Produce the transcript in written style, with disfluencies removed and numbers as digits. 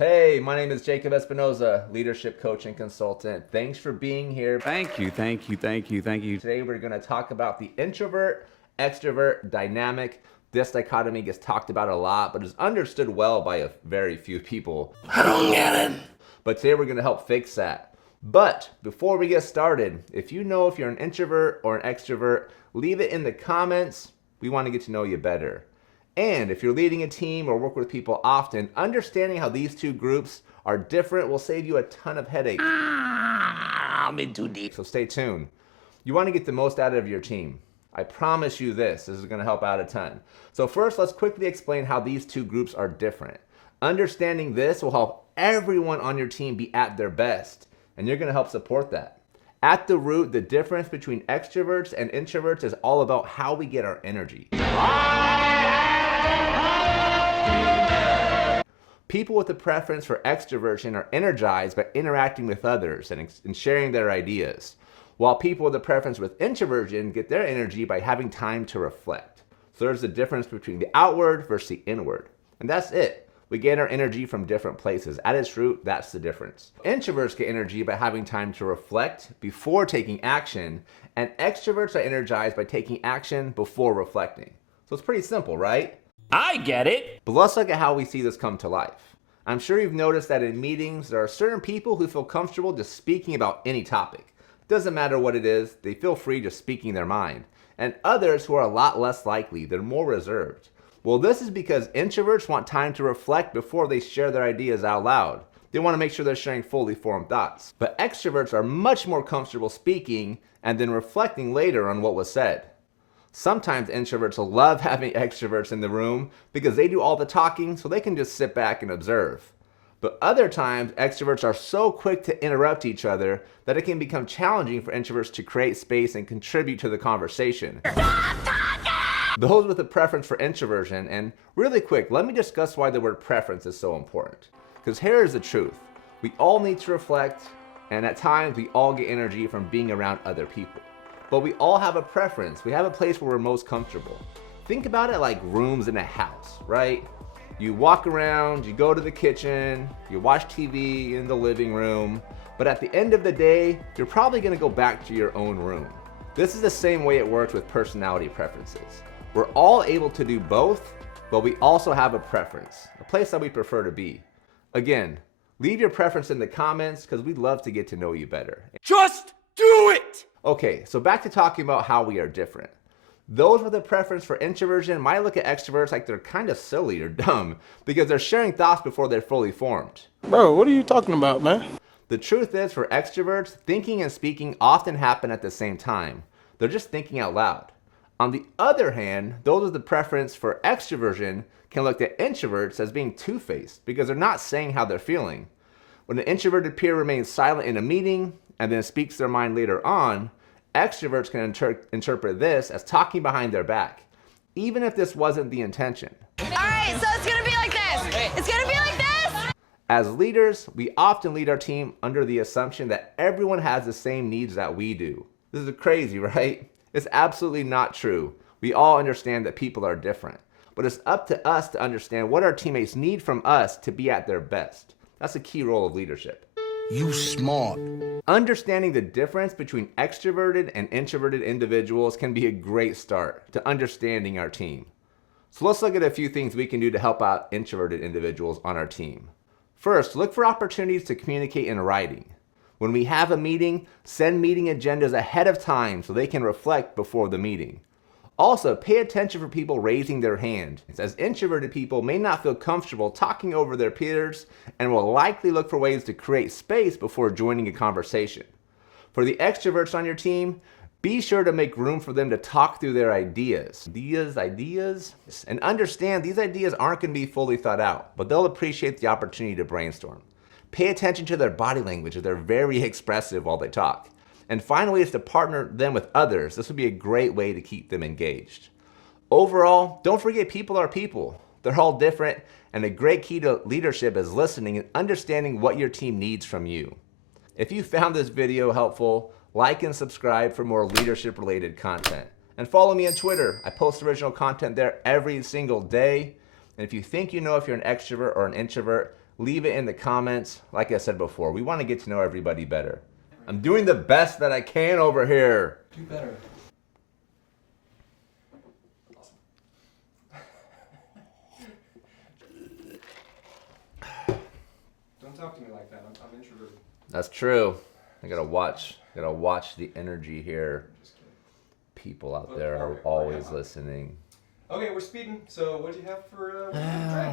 Hey, my name is Jacob Espinoza, leadership coach and consultant. Thanks for being here. Thank you. Today we're going to talk about the introvert, extrovert dynamic. This dichotomy gets talked about a lot, but is understood well by a very few people. I don't get it. But today we're going to help fix that. But before we get started, if you know if you're an introvert or an extrovert, leave it in the comments. We want to get to know you better. And if you're leading a team or work with people often, understanding how these two groups are different will save you a ton of headaches. I'm in too deep. So stay tuned. You want to get the most out of your team. I promise you this is going to help out a ton. So first, let's quickly explain how these two groups are different. Understanding this will help everyone on your team be at their best, and you're going to help support that. At the root, the difference between extroverts and introverts is all about how we get our energy. People with a preference for extroversion are energized by interacting with others and sharing their ideas, while people with a preference with introversion get their energy by having time to reflect. So there's a difference between the outward versus the inward. And that's it. We get our energy from different places. At its root, that's the difference. Introverts get energy by having time to reflect before taking action, and extroverts are energized by taking action before reflecting. So it's pretty simple, right? I get it. But let's look at how we see this come to life. I'm sure you've noticed that in meetings, there are certain people who feel comfortable just speaking about any topic. Doesn't matter what it is, they feel free just speaking their mind. And others who are a lot less likely, they're more reserved. Well, this is because introverts want time to reflect before they share their ideas out loud. They want to make sure they're sharing fully formed thoughts. But extroverts are much more comfortable speaking and then reflecting later on what was said. Sometimes introverts love having extroverts in the room because they do all the talking, so they can just sit back and observe. But other times, extroverts are so quick to interrupt each other that it can become challenging for introverts to create space and contribute to the conversation. Those with a preference for introversion, and really quick, let me discuss why the word preference is so important. Because here is the truth. We all need to reflect, and at times we all get energy from being around other people. But we all have a preference. We have a place where we're most comfortable. Think about it like rooms in a house, right? You walk around, you go to the kitchen, you watch TV in the living room, but at the end of the day, you're probably gonna go back to your own room. This is the same way it works with personality preferences. We're all able to do both, but we also have a preference, a place that we prefer to be. Again, leave your preference in the comments because we'd love to get to know you better. Just do it. Okay, so back to talking about how we are different. Those with a preference for introversion might look at extroverts like they're kind of silly or dumb because they're sharing thoughts before they're fully formed. Bro, what are you talking about, man? The truth is, for extroverts, thinking and speaking often happen at the same time. They're just thinking out loud. On the other hand, those with the preference for extroversion can look at introverts as being two-faced because they're not saying how they're feeling. When an introverted peer remains silent in a meeting and then speaks their mind later on, extroverts can interpret this as talking behind their back, even if this wasn't the intention. All right, so it's gonna be like this. It's gonna be like this. As leaders, we often lead our team under the assumption that everyone has the same needs that we do. This is crazy, right? It's absolutely not true. We all understand that people are different, but it's up to us to understand what our teammates need from us to be at their best. That's a key role of leadership. You smart. Understanding the difference between extroverted and introverted individuals can be a great start to understanding our team. So let's look at a few things we can do to help out introverted individuals on our team. First, look for opportunities to communicate in writing. When we have a meeting, send meeting agendas ahead of time so they can reflect before the meeting. Also, pay attention for people raising their hand, as introverted people may not feel comfortable talking over their peers and will likely look for ways to create space before joining a conversation. For the extroverts on your team, be sure to make room for them to talk through their ideas. And understand these ideas aren't going to be fully thought out, but they'll appreciate the opportunity to brainstorm. Pay attention to their body language, as they're very expressive while they talk. And finally, is to partner them with others. This would be a great way to keep them engaged. Overall, don't forget people are people. They're all different, and a great key to leadership is listening and understanding what your team needs from you. If you found this video helpful, like and subscribe for more leadership-related content. And follow me on Twitter. I post original content there every single day. And if you think you know if you're an extrovert or an introvert, leave it in the comments. Like I said before, we want to get to know everybody better. I'm doing the best that I can over here. Do better. Don't talk to me like that. I'm introverted. That's true. I gotta watch the energy here. Just kidding. People out there are always listening. Okay, we're speeding. So what do you have for drink?